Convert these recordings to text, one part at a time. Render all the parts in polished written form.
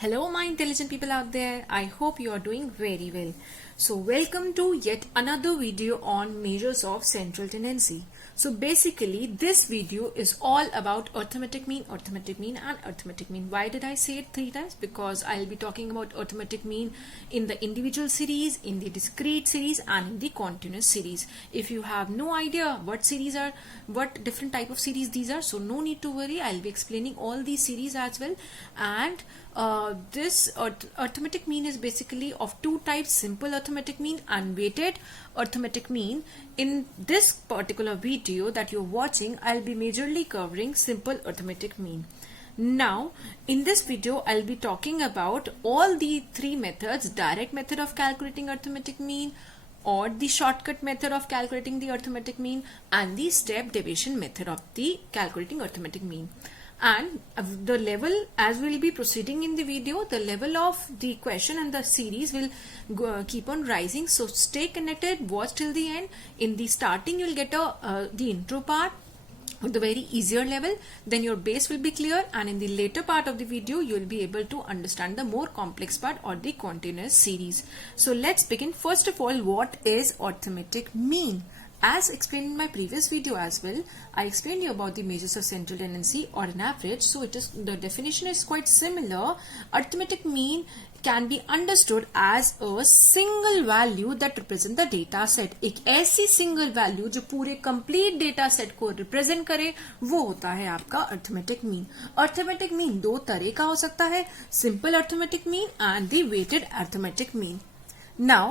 Hello, my intelligent people out there. I hope you are doing very well. So, welcome to yet another video on measures of central tendency. So, basically, this video is all about arithmetic mean, and arithmetic mean. Why did I say it 3 times? Because I'll be talking about arithmetic mean in the individual series, in the discrete series, and in the continuous series. If you have no idea what series are, what different type of series these are, so no need to worry. I'll be explaining all these series as well. And this arithmetic mean is basically of two types: simple arithmetic mean and weighted arithmetic mean. In this particular video that you're watching, I'll be majorly covering simple arithmetic mean. Now, in this video, I'll be talking about all the three methods: direct method of calculating arithmetic mean, or the shortcut method of calculating the arithmetic mean, and the step deviation method of the calculating arithmetic mean. And the level, as we'll be proceeding in the video, the level of the question and the series will keep on rising. So stay connected, watch till the end. In the starting, you'll get the intro part, the very easier level, then your base will be clear, and in the later part of the video you will be able to understand the more complex part or the continuous series. So let's begin. First of all, what is arithmetic mean? As explained in my previous video as well, I explained you about the measures of central tendency or an average. So it is, the definition is quite similar. Arithmetic mean can be understood as a single value that represent the data set. एक ऐसी single value जो पूरे complete data set को represent करे, वो होता है आपका arithmetic mean. Arithmetic mean दो तरह का हो सकता है: simple arithmetic mean and the weighted arithmetic mean. Now,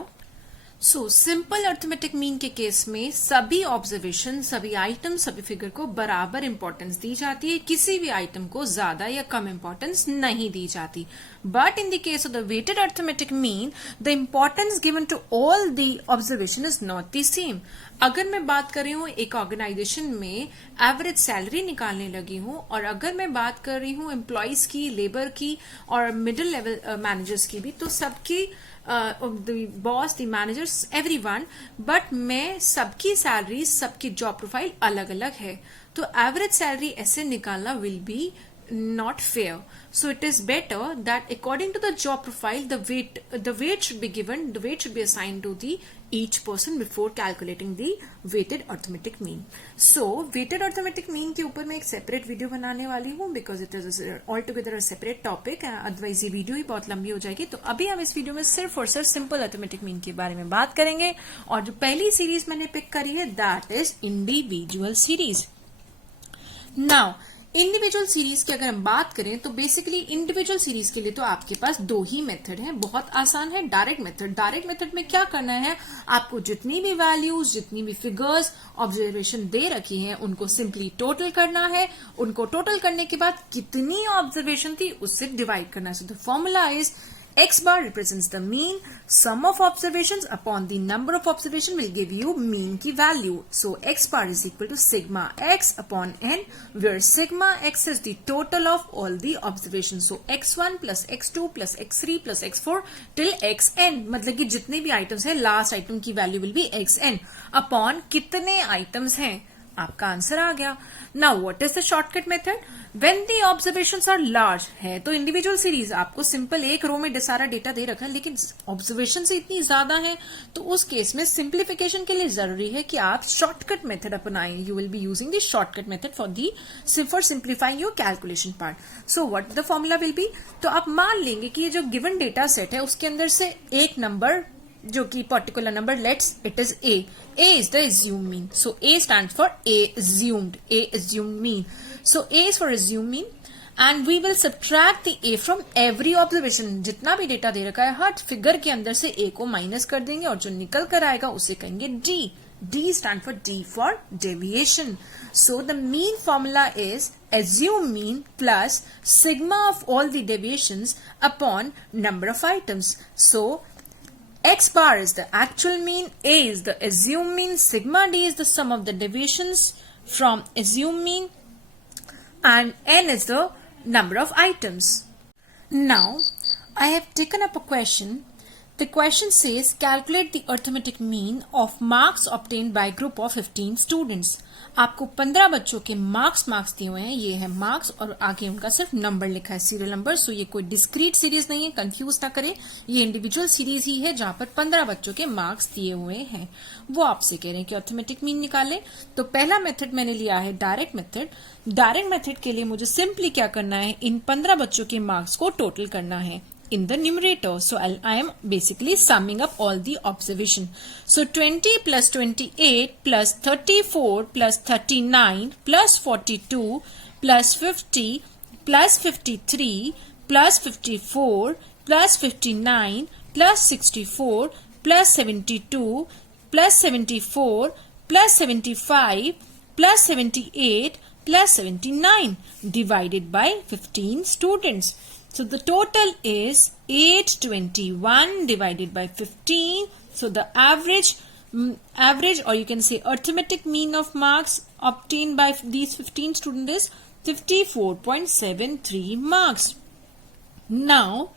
simple arithmetic mean के केस में सभी ऑब्जर्वेशन, सभी आइटम, सभी फिगर को बराबर इंपॉर्टेंस दी जाती है. किसी भी आइटम को ज्यादा या कम इंपॉर्टेंस नहीं दी जाती. But in the case of the weighted arithmetic mean, the importance given to all the observation is not the same. अगर मैं बात कर रही हूँ एक ऑर्गेनाइजेशन में एवरेज सैलरी निकालने लगी हूँ, और अगर मैं बात कर रही हूँ एम्प्लॉयज की, लेबर की और मिडिल लेवल मैनेजर्स की भी, तो सबकी the boss, the managers, everyone, but मैं सबकी सैलरी, सबकी जॉब प्रोफाइल अलग अलग है. तो एवरेज सैलरी ऐसे निकालना will be not fair. So it is better that according to the job profile, the weight should be given, the weight should be assigned to the each person before calculating the weighted arithmetic mean. So weighted arithmetic mean के ऊपर मैं एक separate video बनाने वाली हूँ, because it is altogether a separate topic. Otherwise ये video ही बहुत लंबी हो जाएगी. तो अभी हम इस वीडियो में सिर्फ और सिर्फ simple arithmetic mean के बारे में बात करेंगे. और जो पहली सीरीज मैंने पिक करी है, that is individual series. Now, individual series की अगर हम बात करें तो बेसिकली इंडिविजुअल सीरीज के लिए तो आपके पास दो ही मेथड है. बहुत आसान है, डायरेक्ट मेथड. डायरेक्ट मेथड में क्या करना है, आपको जितनी भी वैल्यूज, जितनी भी फिगर्स, ऑब्जर्वेशन दे रखी हैं, उनको सिंपली टोटल करना है. उनको टोटल करने के बाद कितनी ऑब्जर्वेशन थी उससे डिवाइड करना है. So the formula is x bar represents the mean. Sum of observations upon the number of observation will give you mean की value. So x bar is equal to sigma x upon n, where sigma x is the total of all the observations. So x1 plus x2 plus x3 plus x4 till xn, मतलब कि जितने भी items हैं, last item की value will be xn upon कितने items हैं. आपका answer आ गया. Now what is the shortcut method? When the observations are large है तो इंडिविजुअल सीरीज आपको सिंपल एक रो में सारा डेटा दे रखा है, लेकिन ऑब्जर्वेशन से इतनी ज्यादा है, तो उस केस में सिंप्लीफिकेशन के लिए जरूरी है कि आप शॉर्टकट मेथड अपनाएं. You will be using the shortcut method for simplifying your calculation part. So what the formula will be? तो आप मान लेंगे कि ये जो गिवन डेटा सेट है उसके अंदर से एक नंबर, जो कि particular number, let's it is a. a is the assumed mean. So a stands for assumed mean. So a is for assumed mean, and we will subtract the a from every observation. जितना भी data दे रखा है, हर figure के अंदर से a को minus कर देंगे, और जो निकल कर आएगा उसे कहेंगे d. d stand for d for deviation. So the mean formula is assumed mean plus sigma of all the deviations upon number of items. So x bar is the actual mean, a is the assumed mean, sigma d is the sum of the deviations from assumed mean, and n is the number of items. Now, I have taken up a question The question says calculate the arithmetic mean of marks obtained by group of 15 students. आपको 15 बच्चों के marks दिए हुए हैं. ये है marks और आगे उनका सिर्फ नंबर लिखा है, सीरियल नंबर. सो ये कोई डिस्क्रीट सीरीज नहीं है, कंफ्यूज ना करें. ये इंडिविजुअल सीरीज ही है जहां पर 15 बच्चों के मार्क्स दिए हुए हैं. वो आपसे कह रहे हैं कि अर्थमेटिक मीन निकालें. तो पहला मेथड मैंने लिया है डायरेक्ट मेथड. डायरेक्ट मेथड के लिए मुझे सिंपली क्या करना है, इन 15 बच्चों के मार्क्स को टोटल करना है in the numerator. So I am basically summing up all the observation. So 20 plus 28 plus 34 plus 39 plus 42 plus 50 plus 53 plus 54 plus 59 plus 64 plus 72 plus 74 plus 75 plus 78 plus 79 divided by 15 students. So the total is 821 divided by 15. So the average or you can say arithmetic mean of marks obtained by these 15 students is 54.73 marks. Now,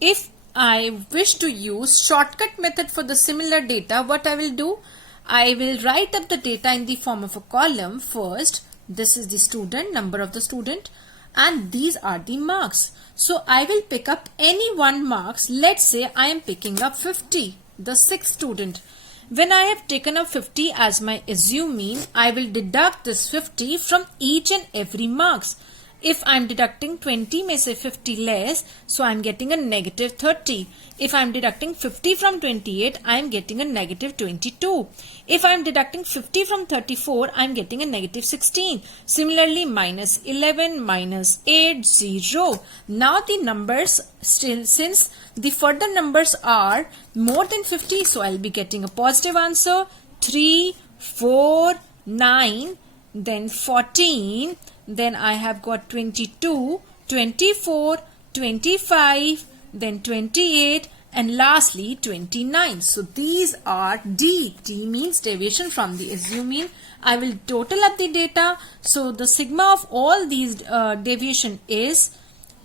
if I wish to use shortcut method for the similar data, what I will do? I will write up the data in the form of a column. First, this is the student, number of the student, and these are the marks. So I will pick up any one marks. Let's say I am picking up 50, the sixth student. When I have taken up 50 as my assumed mean, I will deduct this 50 from each and every marks. If I am deducting 20 में से 50 less, so I am getting a negative 30. If I am deducting 50 from 28, I am getting a negative 22. If I am deducting 50 from 34, I am getting a negative 16. Similarly, minus 11, minus 8, 0. Now the numbers still, since the further numbers are more than 50, so I'll be getting a positive answer. 3, 4, 9, then 14. Then I have got 22, 24, 25, then 28 and lastly 29. So these are D. D means deviation from the assumed mean. I will total up the data. So the sigma of all these deviation is,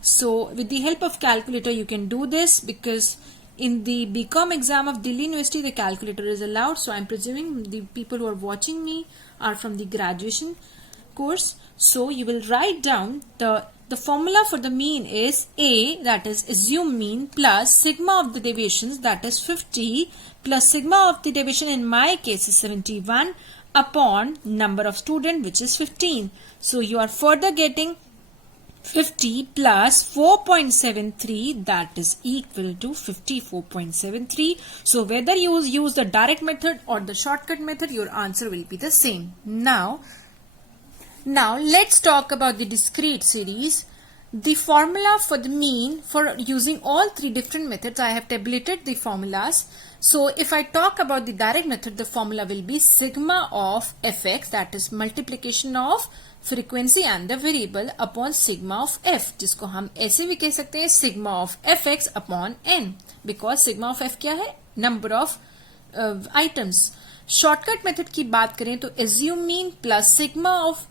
so with the help of calculator you can do this, because in the BCom exam of Delhi University the calculator is allowed. So I am presuming the people who are watching me are from the graduation course. So you will write down the formula for the mean is A, that is assumed mean, plus sigma of the deviations, that is 50, plus sigma of the deviation in my case is 71 upon number of student, which is 15. So you are further getting 50 plus 4.73, that is equal to 54.73. So whether you use the direct method or the shortcut method, your answer will be the same. Now let's talk about the discrete series. The formula for the mean for using all three different methods, I have tabulated the formulas. So if I talk about the direct method, the formula will be sigma of fx, that is multiplication of frequency and the variable upon sigma of f, जिसको हम ऐसे भी कह सकते हैं sigma of fx upon n, because sigma of f क्या है, number of items. Shortcut method की बात करें तो assume mean plus sigma of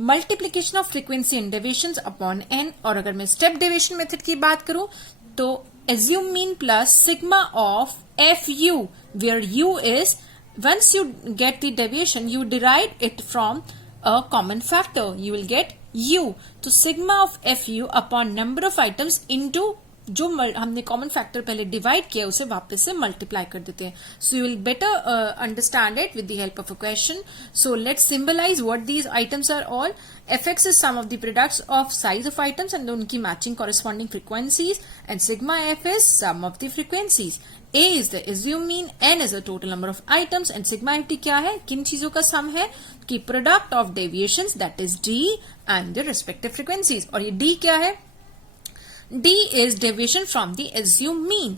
multiplication of frequency and deviations upon n. और अगर मैं स्टेप डेविएशन मेथड की बात करूं तो assume mean plus sigma of F U, where U is, once you get the deviation you derive it from a common factor, you will get U. तो sigma of F U upon number of items into जो हमने common factor पहले divide किया उसे वापस से multiply कर देते हैं. So you will better understand it with the help of a question. So let's symbolize what these items are all. fx is sum of the products of size of items and उनकी matching corresponding frequencies, and sigma f is sum of the frequencies. A is the assumed mean, n is the total number of items, and sigma ft क्या है, किन चीजों का सम है, कि product of deviations, that is d, and the respective frequencies. और ये d क्या है, D is deviation from the assumed mean.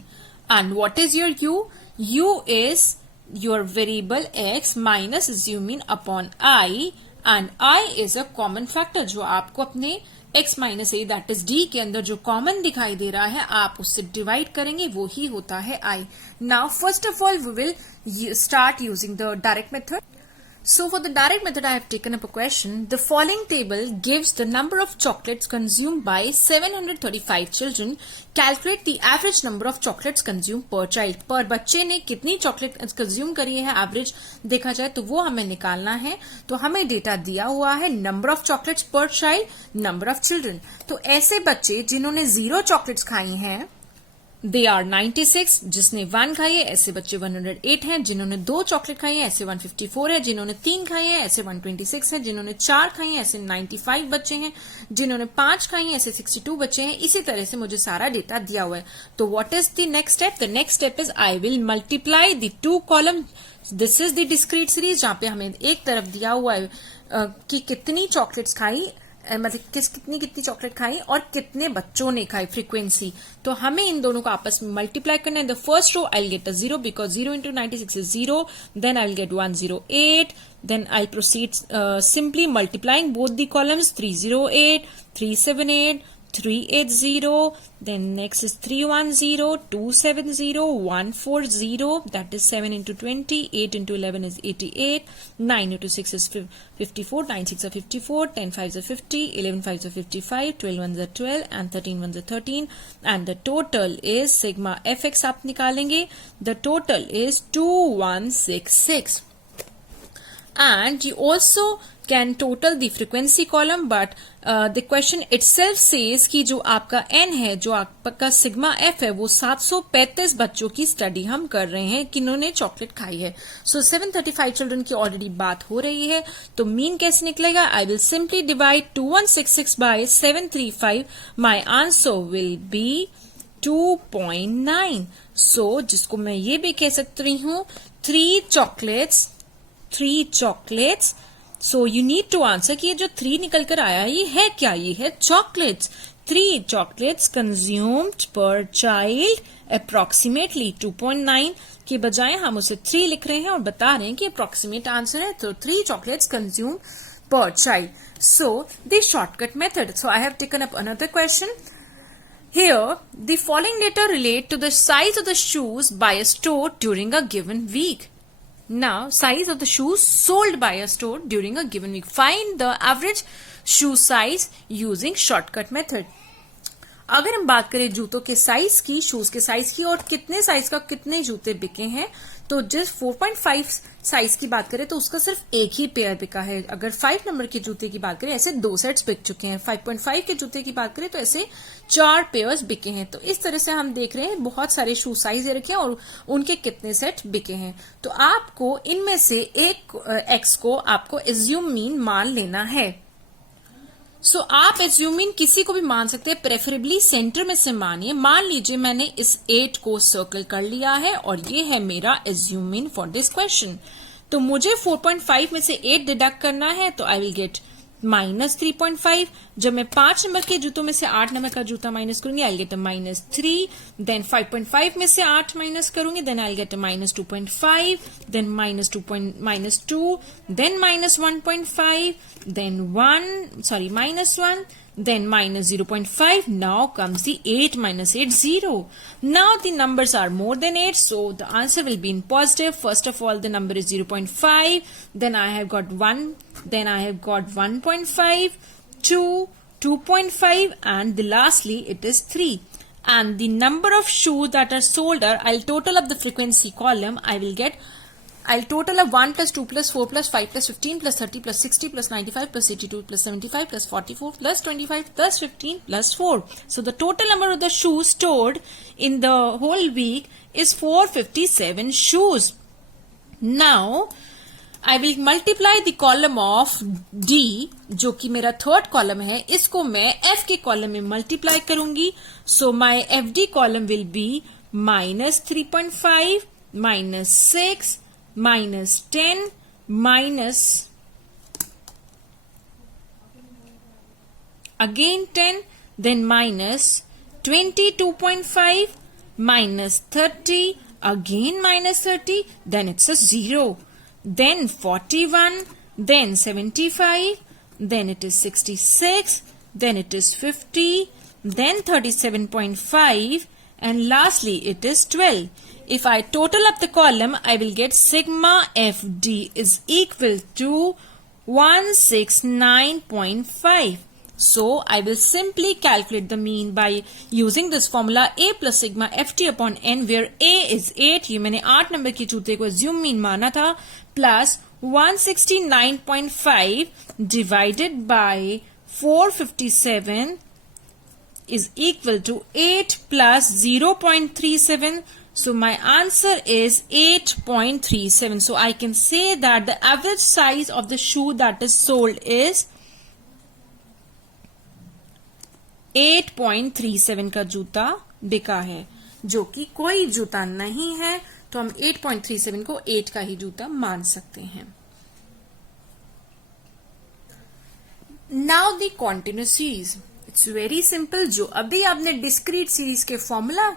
And what is your U? U is your variable x minus assumed mean upon I, and I is a common factor जो आपको अपने x minus a, that is D के अंदर जो common दिखाई दे रहा है आप उससे divide करेंगे, वो ही होता है I. Now first of all we will start using the direct method. So for the direct method, I have taken up a question. The following table gives the number of chocolates consumed by 735 children. Calculate the average number of chocolates consumed per child. पर बच्चे ने कितनी chocolate consume करी है average देखा जाए तो वो हमें निकालना है. तो हमें डेटा दिया हुआ है नंबर ऑफ चॉकलेट्स पर चाइल्ड, नंबर ऑफ चिल्ड्रन. तो ऐसे बच्चे जिन्होंने 0 चॉकलेट्स खाई हैं दे आर 96. जिसने 1 खाई है ऐसे बच्चे 108 हैं. जिन्होंने 2 चॉकलेट खाई है ऐसे 154 है. जिन्होंने 3 खाई है ऐसे 126 है. जिन्होंने 4 खाई है ऐसे 95 बच्चे हैं. जिन्होंने 5 खाई है ऐसे 62 बच्चे हैं. इसी तरह से मुझे सारा डेटा दिया हुआ है. तो what is the next step? The next step is I will multiply the 2 column. This is the discrete series जहां पे हमें एक तरफ दिया हुआ है कि कितनी चॉकलेट्स खाई, मतलब कितनी चॉकलेट खाई और कितने बच्चों ने खाई, फ्रीक्वेंसी. तो हमें इन दोनों को आपस में मल्टीप्लाई करना है. The first row I will get a 0 because 0 into 96 is 0. Then I will get 108. Then I'll proceed simply multiplying both the columns. 308, 378, 380. Then next is 310, 270, 140. That is 7 into 20. 8 into 11 is 88. 9 into 6 is 54. 9 6 are 54. 10 5 are 50. 11 5 are 55. 12 1s are 12. And 13 1s are 13. And the total is sigma fx आप निकालेंगे. The total is 2166. And you also can total the frequency column, but the question itself says कि जो आपका n है, जो आपका sigma f है, वो 735 बच्चों की स्टडी हम कर रहे हैं किन्होंने चॉकलेट खाई है. सो 735 चिल्ड्रन की ऑलरेडी बात हो रही है. तो मीन कैसे निकलेगा? I will simply divide 2166 by 735. My answer will be 2.9. So जिसको मैं ये भी कह सकती हूँ 3 chocolates. So you need to answer कि ये जो 3 निकल कर आया ये है क्या? ये है चॉकलेट्स. 3 चॉकलेट्स कंज्यूम्ड पर चाइल्ड अप्रोक्सीमेटली 2.9 के बजाय हम उसे 3 लिख रहे हैं और बता रहे हैं कि अप्रोक्सीमेट आंसर है. तो 3 चॉकलेट्स कंज्यूम पर child. So the shortcut method. So I have taken up another question. Here, the following data relate to the size of the shoes by a store during a given week. Now, size of the shoes sold by a store during a given week. Find the average shoe size using shortcut method. अगर हम बात करें जूतों के size की, shoes के size की और कितने साइज का कितने जूते बिके हैं, तो जिस 4.5 साइज की बात करें तो उसका सिर्फ एक ही पेयर बिका है. अगर 5 नंबर के जूते की बात करें ऐसे 2 सेट्स बिक चुके हैं. 5.5 के जूते की बात करें तो ऐसे 4 पेयर्स बिके हैं. तो इस तरह से हम देख रहे हैं बहुत सारे शू साइज रखे हैं और उनके कितने सेट बिके हैं. तो आपको इनमें से एक एक्स को आपको एज्यूम मीन मान लेना है. सो आप एज्यूम मीन किसी को भी मान सकते हैं, प्रेफरेबली सेंटर में से मानिए. मान लीजिए मैंने इस 8 को सर्कल कर लिया है और ये है मेरा assume mean for this question. तो मुझे 4.5 में से 8 डिडक्ट करना है तो आई विल गेट -3.5. जब मैं 5 नंबर के जूतों में से 8 नंबर का जूता माइनस करूंगी आई गेट -3. देन 5.5 में से 8 माइनस करूंगी then I get -2.5. Then -2, then -1.5, then -1, then -0.5. Now comes the 8 minus 8, 0. Now the numbers are more than 8, so the answer will be in positive. First of all, the number is 0.5. Then I have got 1. Then I have got 1.5, 2, 2.5, and lastly it is 3. And the number of shoes that are sold are, I'll total up the frequency column. I'll total up 1 plus 2 plus 4 plus 5 plus 15 plus 30 plus 60 plus 95 plus 82 plus 75 plus 44 plus 25 plus 15 plus 4. So the total number of the shoes stored in the whole week is 457 shoes. Now I will multiply the column of D, जो कि मेरा third column है, इसको मैं F के column में multiply करूंगी. So my FD column will be -3.5, -6, -10, again 10, then -22.5, -30, again -30, then it's a 0. Then 41, then 75, then it is 66, then it is 50, then 37.5, and lastly it is 12. If I total up the column, I will get sigma FD is equal to 169.5. So I will simply calculate the mean by using this formula A plus sigma FT upon N, where A is 8, ये मैंने 8 number की चूते को assume mean माना था, plus 169.5 divided by 457 is equal to 8 plus 0.37. So my answer is 8.37. So I can say that the average size of the shoe that is sold is 8.37 का जूता बिका है, जो कि कोई जूता नहीं है, तो हम 8.37 को 8 का ही जूता मान सकते हैं. Now the continuous series. It's very simple. जो अभी आपने discrete series के फॉर्मूला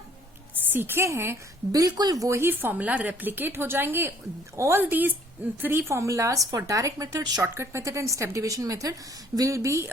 सीखे हैं, बिल्कुल वही फॉर्मूला रेप्लिकेट हो जाएंगे. All these 3 formulas for direct method, shortcut method and step deviation method will be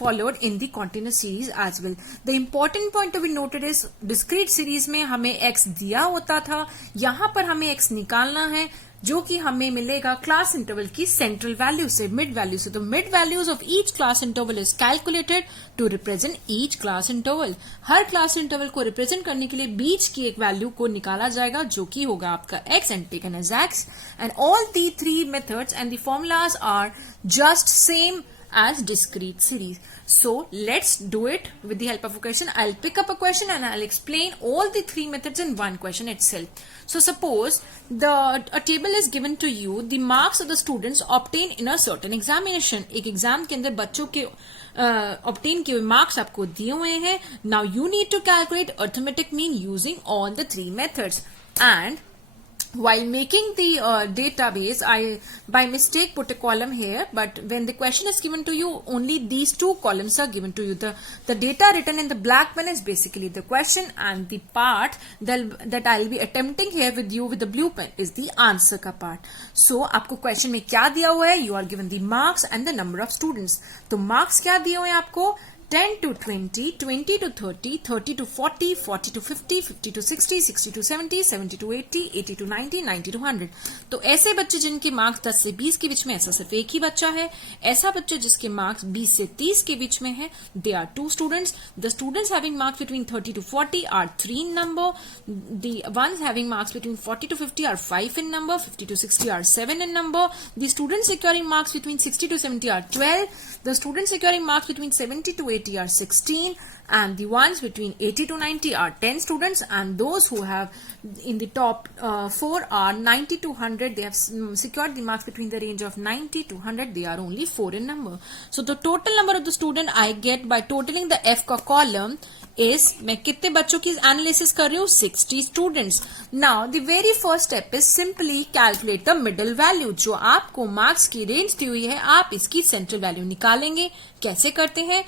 followed in the continuous series as well. The important point to be noted is discrete series में हमें x दिया होता था, यहाँ पर हमें x निकालना है, जो कि हमें मिलेगा क्लास इंटरवल की सेंट्रल वैल्यू से, मिड वैल्यू से. तो mid values of each class interval is calculated to represent each class interval. हर क्लास इंटरवल को रिप्रेजेंट करने के लिए बीच की एक वैल्यू को निकाला जाएगा, जो कि होगा आपका x and taken as x. And all the 3 methods and the formulas are just same as discrete series. So let's do it with the help of a question. I'll pick up a question and I'll explain all the 3 methods in one question itself. So suppose a table is given to you, the marks of the students obtained in a certain examination. एक exam के अंदर बच्चों के obtain किए हुए marks आपको दिए हुए हैं. Now you need to calculate arithmetic mean using all the 3 methods. And while making the database, I by mistake put a column here, but when the question is given to you, only these 2 columns are given to you. The data written in the black one is basically the question, and the part that I'll be attempting here with you with the blue pen is the answer का part. So आपको question में क्या दिया हुआ है? You are given the marks and the number of students. तो marks क्या दिए हुए हैं आपको? 10 to 20, 20 to 30, 30 to 40, 40 to 50, 50 to 60, 60 to 70, 70 to 80, 80 to 90, 90 to 100. तो ऐसे बच्चे जिनके मार्क्स 10 से 20 के बीच में, ऐसा सिर्फ एक ही बच्चा है. ऐसा बच्चा जिसके मार्क्स 20 से 30 के बीच में है, they are 2 students. The students having marks between 30 to 40 are 3 in number. The ones having marks between 40 to 50 are 5 in number. 50 to 60 are 7 in number. The students securing marks between 60 to 70 are 12. The students securing marks between 70 to 80 are 16, and the ones between 80 to 90 are 10 students, and those who have in the top 4 are 90 to 100. They have secured the marks between the range of 90 to 100. They are only 4 in number. So the total number of the student I get by totaling the F का column is, मैं कितने बच्चों की analysis कर रही हूँ? 60 students. Now the very first step is simply calculate the middle value. जो आपको मार्क्स की रेंज दी हुई है, आप इसकी सेंट्रल वैल्यू निकालेंगे. कैसे करते हैं?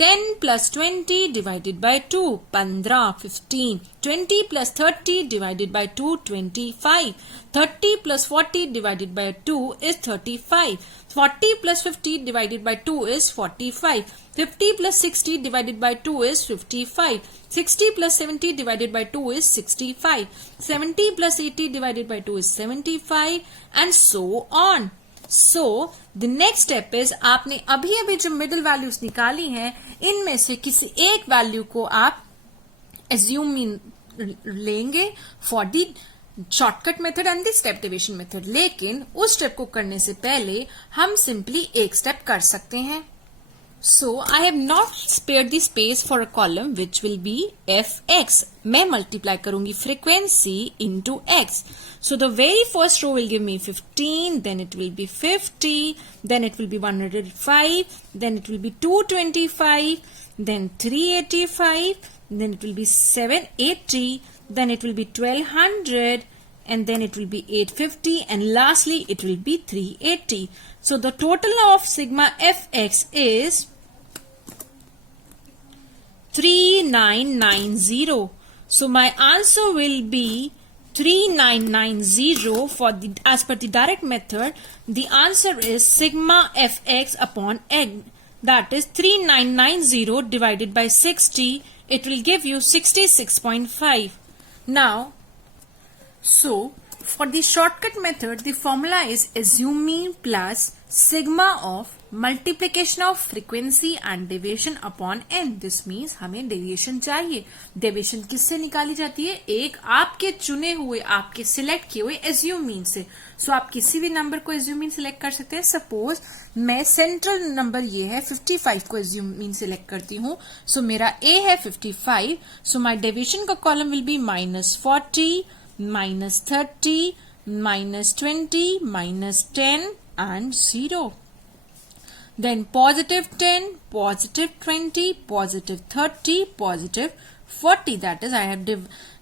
10 plus 20 divided by 2, 15, 15. 20 plus 30 divided by 2, 25. 30 plus 40 divided by 2 is 35. 40 plus 50 divided by 2 is 45. 50 plus 60 divided by 2 is 55. 60 plus 70 divided by 2 is 65. 70 plus 80 divided by 2 is 75, and so on. So the next step is, आपने अभी अभी जो middle values निकाली हैं, इनमें से किसी एक वैल्यू को आप assume लेंगे for the shortcut method and the step division method. लेकिन उस स्टेप को करने से पहले हम सिंपली एक स्टेप कर सकते हैं. So I have not spared the space for a column which will be fx. मैं multiply करूंगी frequency into x. So the very first row will give me 15, then it will be 50, then it will be 105, then it will be 225, then 385, then it will be 780, then it will be 1200, and then it will be 850, and lastly it will be 380. So the total of sigma fx is 3990. So my answer will be 3990 for the, as per the direct method. The answer is sigma fx upon n, that is 3990 divided by 60 it will give you 66.5. Now, so for the shortcut method, the formula is assume mean plus sigma of multiplication of frequency and deviation upon n. This means हमें deviation चाहिए. Deviation किससे निकाली जाती है? एक आपके चुने हुए, आपके सिलेक्ट किए हुए assume mean से. So आप किसी भी नंबर को assume mean सिलेक्ट कर सकते हैं. सपोज मैं सेंट्रल नंबर ये है 55 को assume mean सिलेक्ट करती हूँ. So मेरा A है 55. So my deviation का column will be -40, -30, -20, -10 and 0. Then +10, +20, +30, +40. That is I have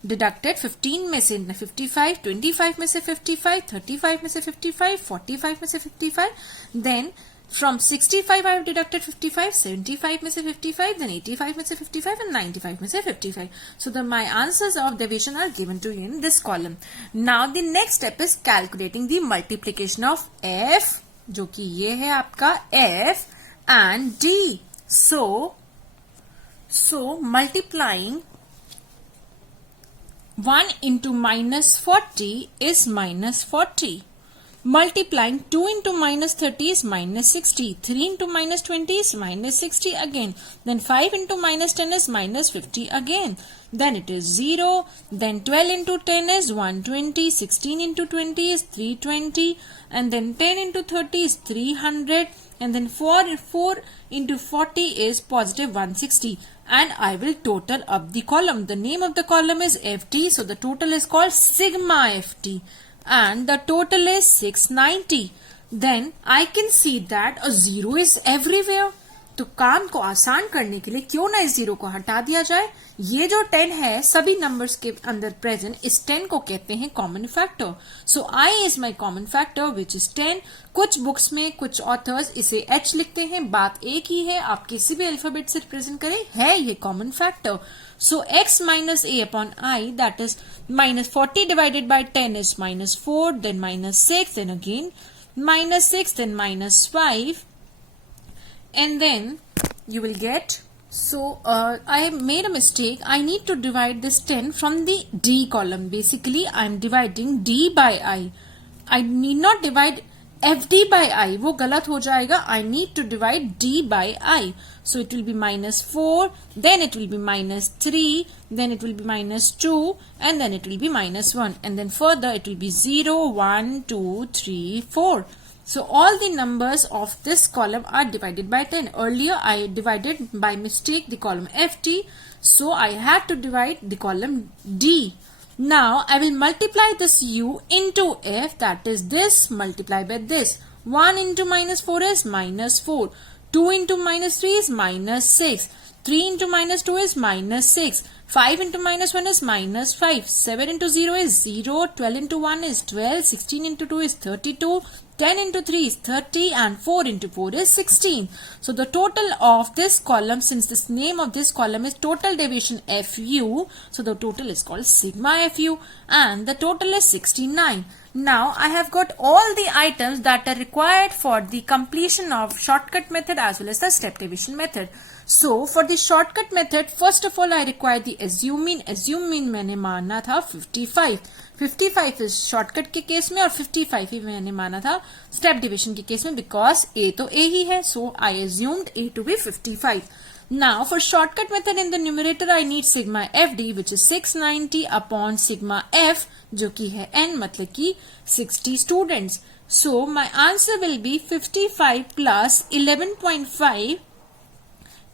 deducted 15 में से 55, 25 में से 55, 35 में से 55, 45 में से 55. Then from 65 I have deducted 55, 75 में से 55, then 85 में से 55 and 95 में से 55. So my answers of deviation are given to you in this column. Now the next step is calculating the multiplication of f, जो कि ये है आपका f and d. So multiplying 1 into -40 is -40. Multiplying 2 into -30 is -60. 3 into -20 is -60 again. Then 5 into -10 is -50 again. Then it is 0. Then 12 into 10 is 120. 16 into 20 is 320. And then 10 into 30 is 300. And then 4 into 40 is +160. And I will total up the column. The name of the column is FT. So the total is called sigma FT. And the total is 690. Then I can see that a 0 is everywhere. तो काम को आसान करने के लिए क्यों ना इस 0 को हटा दिया जाए. ये जो 10 है सभी नंबर्स के अंदर प्रेजेंट, इस 10 को कहते हैं common factor. So I is my common factor which is 10. कुछ बुक्स में कुछ ऑथर्स इसे H लिखते हैं. बात एक ही है, आप किसी भी अल्फाबेट से रिप्रेजेंट करें, है ये common factor. So x minus a upon I, that is -40 divided by 10 is -4, then -6, then again -6, then -5, and then you will get. So I made a mistake. I need to divide this 10 from the D column. Basically, I am dividing D by I. I need not divide FD by I. वो गलत हो जाएगा. I need to divide D by I. So it will be -4, then it will be -3, then it will be -2, and then it will be -1. And then further it will be 0, 1, 2, 3, 4. So all the numbers of this column are divided by 10. Earlier I divided by mistake the column FT. So I had to divide the column D. Now I will multiply this U into F, that is this multiplied by this. 1 into -4 is -4. 2 into -3 is -6. 3 into -2 is -6. 5 into -1 is -5. 7 into 0 is 0. 12 into 1 is 12. 16 into 2 is 32. 10 into 3 is 30 and 4 into 4 is 16. So the total of this column, since this name of this column is total deviation FU, so the total is called sigma FU and the total is 69. Now I have got all the items that are required for the completion of shortcut method as well as the step division method. So for the shortcut method, first of all I require the assume mean. Assume mean मैंने माना था 55. 55 इस shortcut के case में और 55 ही मैंने माना था स्टेप डिविजन के केस में, बिकॉज A तो A ही है. So I assumed A to be 55. Now for shortcut method in the numerator I need sigma FD which is 690 upon sigma F जो कि है N मतलब कि 60 students. So my answer will be 55 plus 11.5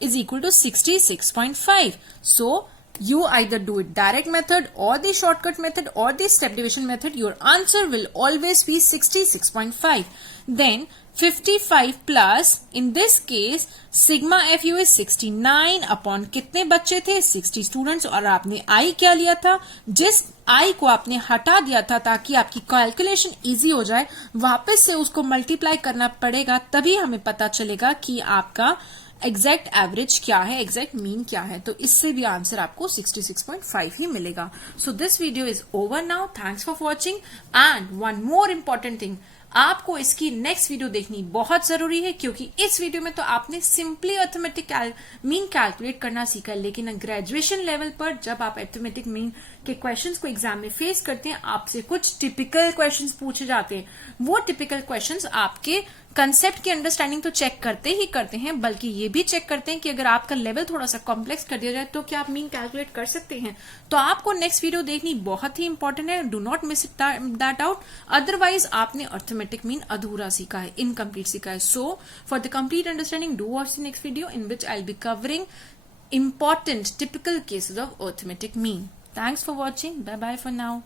is equal to 66.5. So you either do it direct method or the shortcut method or the step division method, your answer will always be 66.5. Then 55 plus, in this case sigma FU is 69 upon कितने बच्चे थे 60 students. और आपने I क्या लिया था, जिस I को आपने हटा दिया था ताकि आपकी कैलकुलेशन इजी हो जाए, वापस से उसको मल्टीप्लाई करना पड़ेगा, तभी हमें पता चलेगा कि आपका एग्जैक्ट एवरेज क्या है, एग्जैक्ट मीन क्या है. तो इससे भी आंसर आपको 66.5 ही मिलेगा. So this video is over now. Thanks for watching. And one more important thing, आपको इसकी नेक्स्ट वीडियो देखनी बहुत जरूरी है, क्योंकि इस वीडियो में तो आपने सिंपली अर्थमेटिक मीन कैलकुलेट करना सीखा, लेकिन ग्रेजुएशन लेवल पर जब आप अर्थमेटिक मीन के क्वेश्चंस को एग्जाम में फेस करते हैं, आपसे कुछ टिपिकल क्वेश्चंस पूछे जाते हैं। वो टिपिकल क्वेश्चंस आपके कंसेप्ट की अंडरस्टैंडिंग तो चेक करते ही करते हैं, बल्कि ये भी चेक करते हैं कि अगर आपका लेवल थोड़ा सा कॉम्प्लेक्स कर दिया जाए तो क्या आप मीन कैलकुलेट कर सकते हैं। तो आपको नेक्स्ट वीडियो देखनी बहुत ही इंपॉर्टेंट है, do not miss that out. Otherwise आपने अर्थमेटिक मीन अधूरा सीखा है, इनकम्प्लीट सीखा है। So for the complete understanding do watch the next video in which I will be covering important typical cases of arithmetic mean. Thanks for watching. Bye bye for now.